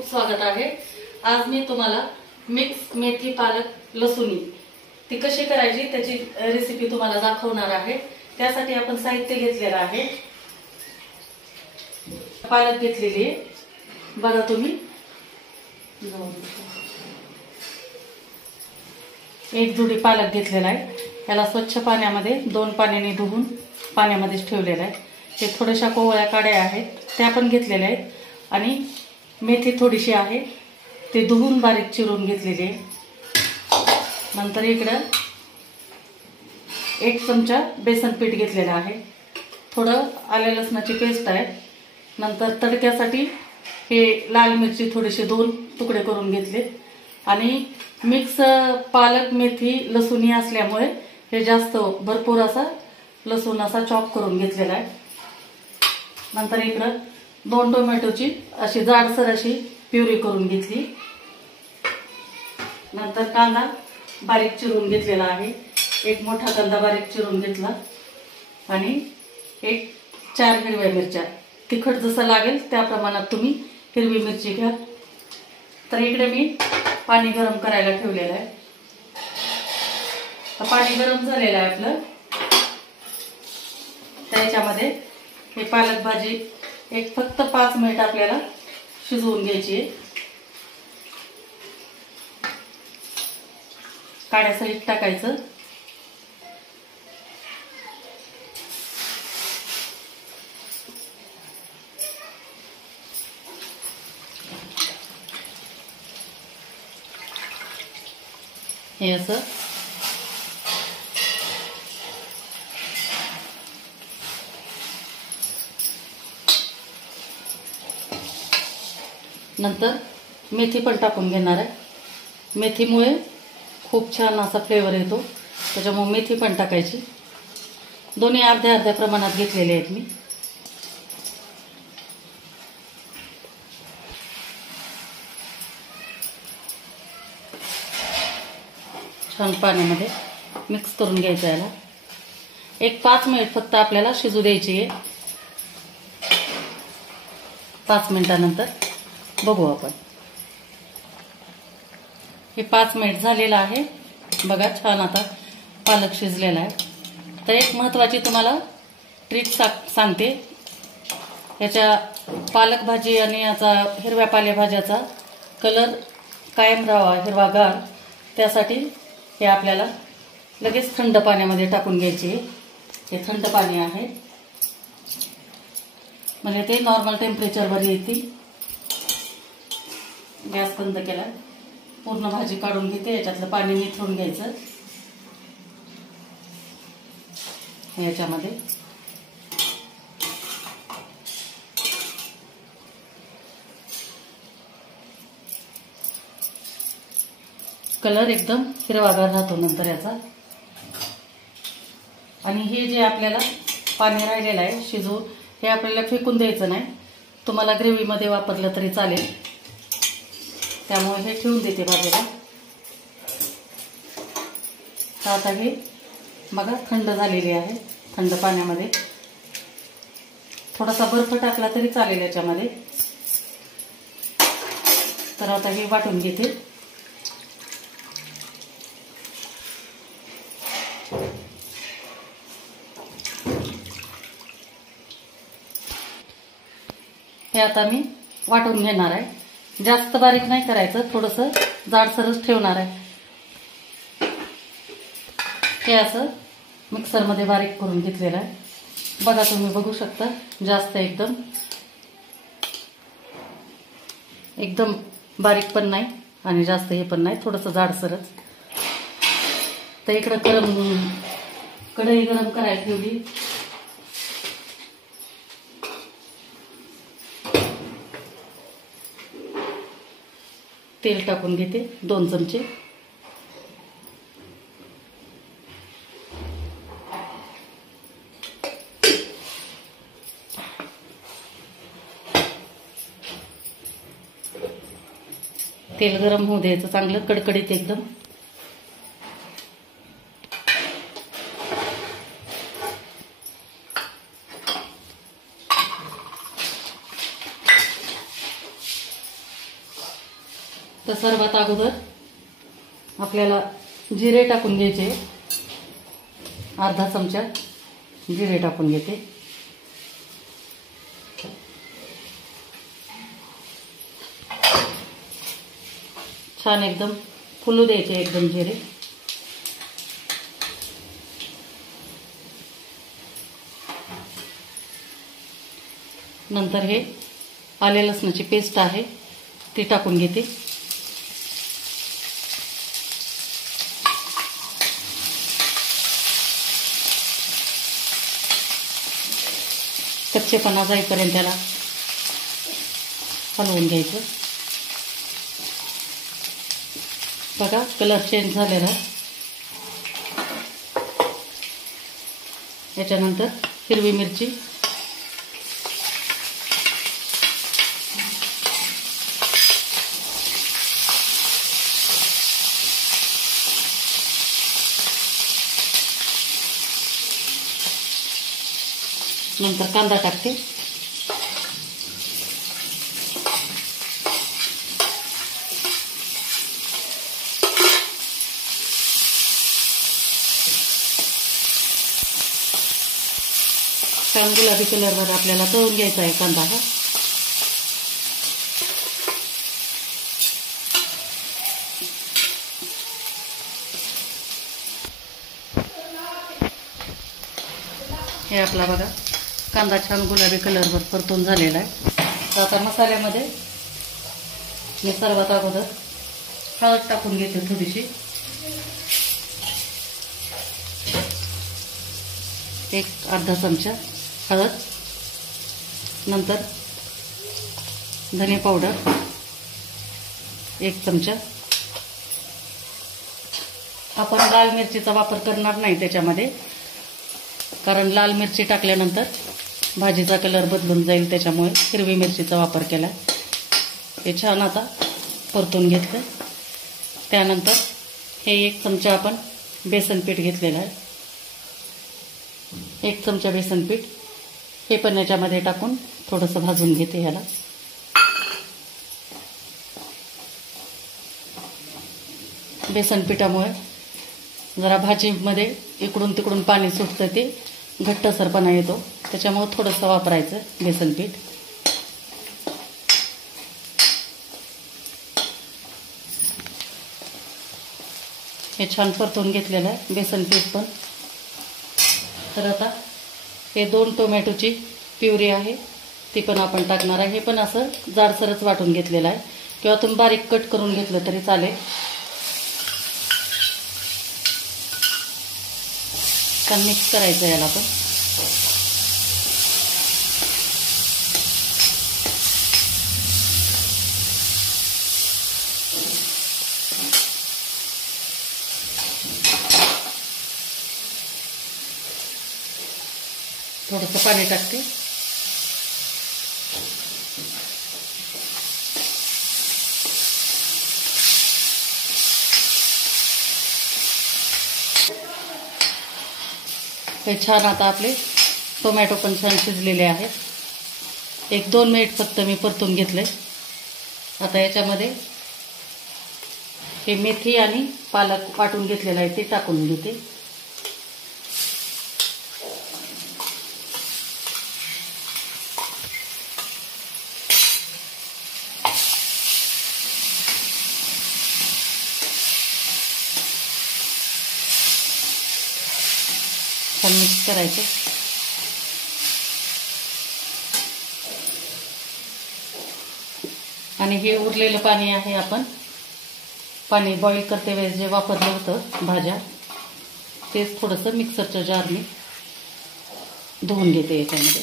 खूप स्वागत आहे। आज मी तुम्हाला मिक्स मेथी पालक लसुनी ती कशी करायची त्याची रेसिपी तुम्हाला दाखवणार आहे। त्यासाठी आपण साहित्य घेतलेलं आहे। पालक घेतलेली आहे बघा तुम्ही, एक जुडी पालक घेतलेला आहे। त्याला स्वच्छ पाण्यामध्ये 2 पाण्याने धुवून पाण्यामध्ये ठेवलेला आहे। ते थोड्याशा कोवळ्या काड्या आहेत त्या पण घेतलेल्या आहेत आणि मेथी थोडीशी आहे ते धुवून बारीक चिरून घेतलेली आहे। नंतर इकडे 1 चमचा बेसन पीठ घेतलेला आहे। थोडं आले लसणाची पेस्ट आहे। नंतर तडक्यासाठी हे लाल मिरची थोडीशी 2 तुकडे करून घेतले आणि मिक्स पालक मेथी लसुनी असल्यामुळे हे जास्त भरपूर असा लसूण असा चॉप करून घेतलेला आहे। नंतर इकडे 2 टोमॅटोची अशी जाडसर अशी प्युरी करून घेतली। नंतर कांदा बारीक चिरून घेतलेला आहे। एक मोठा कांदा बारीक चिरून घेतला आणि 4 हिरव्या मिरच्या, तिखट जसं लागेल त्या प्रमाणात तुम्ही हिरवी मिरची घ्या। तर इकडे मी पाणी गरम करायला ठेवलेलं आहे। पाणी गरम झालेलं आहे आपलं। त्याच्यामध्ये हे पालक भाजी फक्त 5 मिनिट आपल्याला शिजवून घ्यायची आहे। काड्यासहित टाकायचं। हे असं नंतर मेथी पण टाकून घेणार आहे। मेथीमुळे खूप छान असा फ्लेवर येतो, त्याच्यामुळे मेथी पण टाकायची। दोन्ही अर्ध्या अर्ध्या प्रमाणात घेतलेले आहेत मी। छान पाण्यामध्ये मिक्स करून घ्यायचं याला। 5 मिनिट फक्त आपल्याला शिजू द्यायची आहे। 5 मिनिटानंतर बघू आपण। हे 5 मिनिट झालेलं आहे बघा, छान आता पालक शिजलेला आहे। तर एक महत्त्वाची तुम्हाला ट्रिक सांगते। याच्या पालक भाजी आणि याचा हिरव्या पालेभाज्याचा कलर कायम राहावा हिरवागार, त्यासाठी हे आपल्याला लगेच थंड पाण्यामध्ये टाकून घ्यायचे। हे थंड पाणी आहे म्हणजे ते नॉर्मल टेम्परेचरवर येतील। गॅस बंद केला, पूर्ण भाजी काढून घेते। याच्यातलं पाणी निथळून घ्यायचं याच्यामध्ये। कलर एकदम हिरवागार राहतो नंतर याचा। आणि हे जे आपल्याला पाणी राहिलेलं आहे शिजवून, हे आपल्याला फेकून द्यायचं नाही। तुम्हाला ग्रेव्हीमध्ये वापरलं तरी चालेल, त्यामुळे हे ठेवून देते बाजूला। तर आता हे बघा थंड झालेली आहे। थंड पाण्यामध्ये थोडासा बर्फ टाकला तरी चालेल याच्यामध्ये। तर आता हे वाटून घेते। हे आता मी वाटून घेणार आहे। जास्त बारीक नाही करायचं, थोडंसं जाडसरच ठेवणार आहे। हे असं मिक्सरमध्ये बारीक करून घेतलेलं आहे बघा, तुम्ही बघू शकता। जास्त एकदम बारीक पण नाही आणि जास्त हे पण नाही, थोडंसं जाडसरच। तर इकडे कढई गरम करायला ठेवली। तेल टाकून घेते 2 चमचे। तेल गरम होऊ द्यायचं चांगलं कडकडीत एकदम। तर सर्वात अगोदर आपल्याला जिरे टाकून घ्यायचे. अर्धा चमचा जिरे टाकून घेते. छान एकदम फुलू द्यायचे एकदम जिरे. नंतर हे आले लसणाची पेस्ट आहे ती टाकून घेते. कच्चेपणा जाईपर्यंत त्याला हलवून घ्यायचं. बघा कलर चेंज झालेला. याच्यानंतर हिरवी मिरची, नंतर कांदा टाकते. छान गुलाबी कलरवर आपल्याला तळून घ्यायचा आहे कांदा हा. हे आपला बघा कांदा छान गुलाबी कलरवर परतून झालेला आहे. तर आता मसाल्यामध्ये मी सर्वात अगोदर हळद टाकून घेते थोडीशी. एक अर्धा चमचा हळद. नंतर धने पावडर 1 चमचा. आपण लाल मिरचीचा वापर करणार नाही त्याच्यामध्ये, कारण लाल मिरची टाकल्यानंतर भाजीचा कलर बदलून जाईल, त्याच्यामुळे हिरवी मिरचीचा वापर केला. हे छान आता परतून घेतलं. त्यानंतर हे 1 चमचा आपण बेसन पीठ घेतलेलं आहे. 1 चमचा बेसन पीठ हे पण याच्यामध्ये टाकून थोडंसं भाजून घेते. ह्याला बेसन पिठामुळे जरा भाजीमध्ये इकडून तिकडून पाणी सुटतं, ते घट्टसरपणा येतो, त्याच्यामुळे थोडंसं वापरायचं बेसन पीठ. हे छान परतून घेतलेलं आहे बेसन पीठ पण. तर आता हे 2 टोमॅटोची प्युरी आहे ती पण आपण टाकणार आहे. हे पण असं जाडसरच वाटून घेतलेलं आहे, किंवा तुम्ही बारीक कट करून घेतलं तरी चालेल. छान मिक्स करायचं याला पण. थोडंसं पाणी टाकते. हे छान आता आपले टोमॅटो पण छान शिजलेले आहेत. 1-2 मिनिट फक्त मी परतून घेतले. आता याच्यामध्ये हे मेथी आणि पालक वाटून घेतलेलं आहे ते टाकून घेते. छान मिक्स करायचं. आणि हे उरलेलं पाणी आहे, आपण पाणी बॉईल करते वेळेस जे वापरलं होतं भाज्या, तेच थोडंसं मिक्सरच्या जारने धुवून घेते याच्यामध्ये.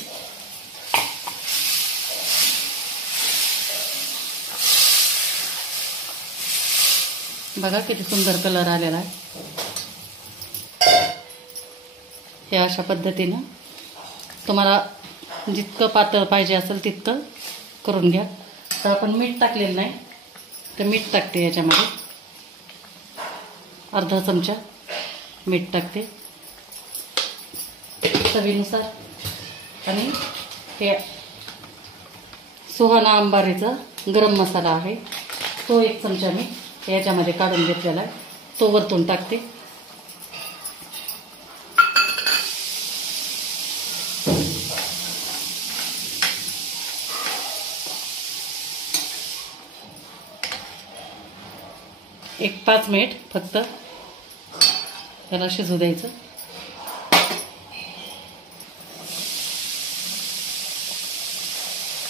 बघा किती सुंदर कलर आलेला आहे. हे अशा पद्धतीनं तुम्हाला जितकं पातळ पाहिजे असेल तितकं करून घ्या. तर आपण मीठ टाकलेलं नाही, तर मीठ टाकते याच्यामध्ये. अर्धा चमचा मीठ टाकते चवीनुसार. आणि हे सुहाना अंबारीचा गरम मसाला आहे तो 1 चमचा मी याच्यामध्ये काढून घेतलेला आहे, तो वरतून टाकते. एक 5 मिनिट फक्त त्याला शिजू द्यायचं.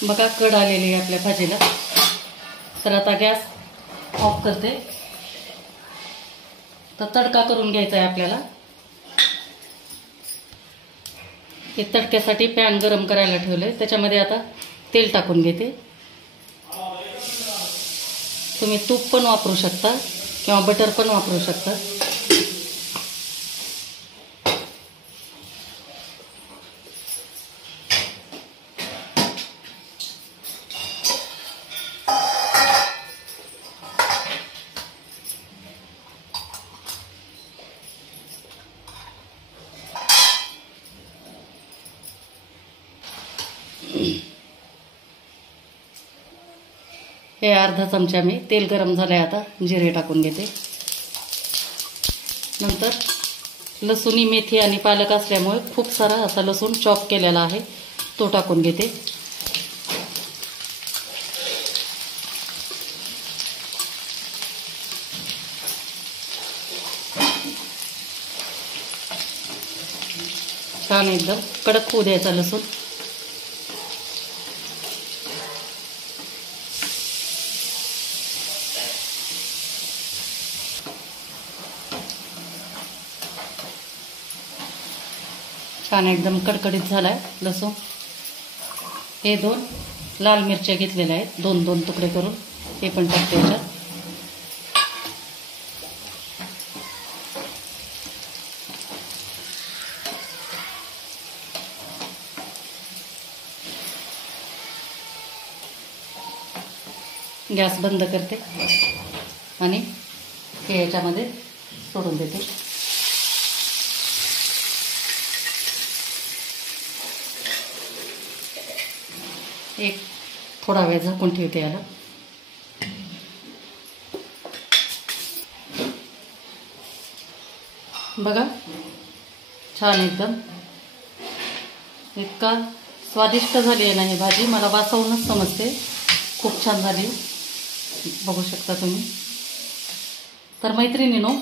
बघा कड आलेली आहे आपल्या भाजीला. तर आता गॅस ऑफ करते. तर तडका करून घ्यायचा आहे आपल्याला. हे तडक्यासाठी पॅन गरम करायला ठेवलंय, त्याच्यामध्ये आता तेल टाकून घेते. तुम्ही तूप पण वापरू शकता किंवा बटर पण वापरू शकता. हे अर्धा चमचा मी तेल गरम झालंय, आता जिरे टाकून घेते. नंतर लसूणी, मेथी आणि पालक असल्यामुळे खूप सारा असा लसूण चॉप केलेला आहे, तो टाकून घेते. छान एकदम कडक होऊ द्यायचा लसूण. छान एकदम कडकडीत झालाय लसूण. हे 2 लाल मिरच्या घेतलेल्या आहेत, 2 तुकडे करून, हे पण टाकते याच्यात. गॅस बंद करते आणि हे याच्यामध्ये सोडून देते. एक थोडा वेळ झाकून ठेवते याला. बघा छान एकदम इतका स्वादिष्ट झाली आहे ना ही भाजी, मला वासावूनच समजते. खूप छान झाली, बघू शकता तुम्ही. तर मैत्रिणींनो,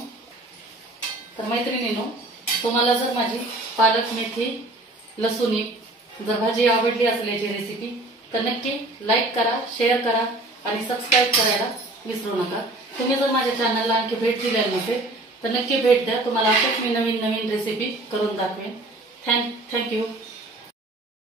तुम्हाला जर माझी पालक, मेथी, लसूणी जर भाजी आवडली असेल याची रेसिपी, तर नक्की लाईक करा, शेअर करा आणि सबस्क्राईब करायला विसरू नका. तुम्ही जर माझ्या चॅनलला आणखी भेट दिलेली नसेल तर नक्की भेट द्या. तुम्हाला असेच मी नवीन रेसिपी करून दाखवेन. थँक्यू.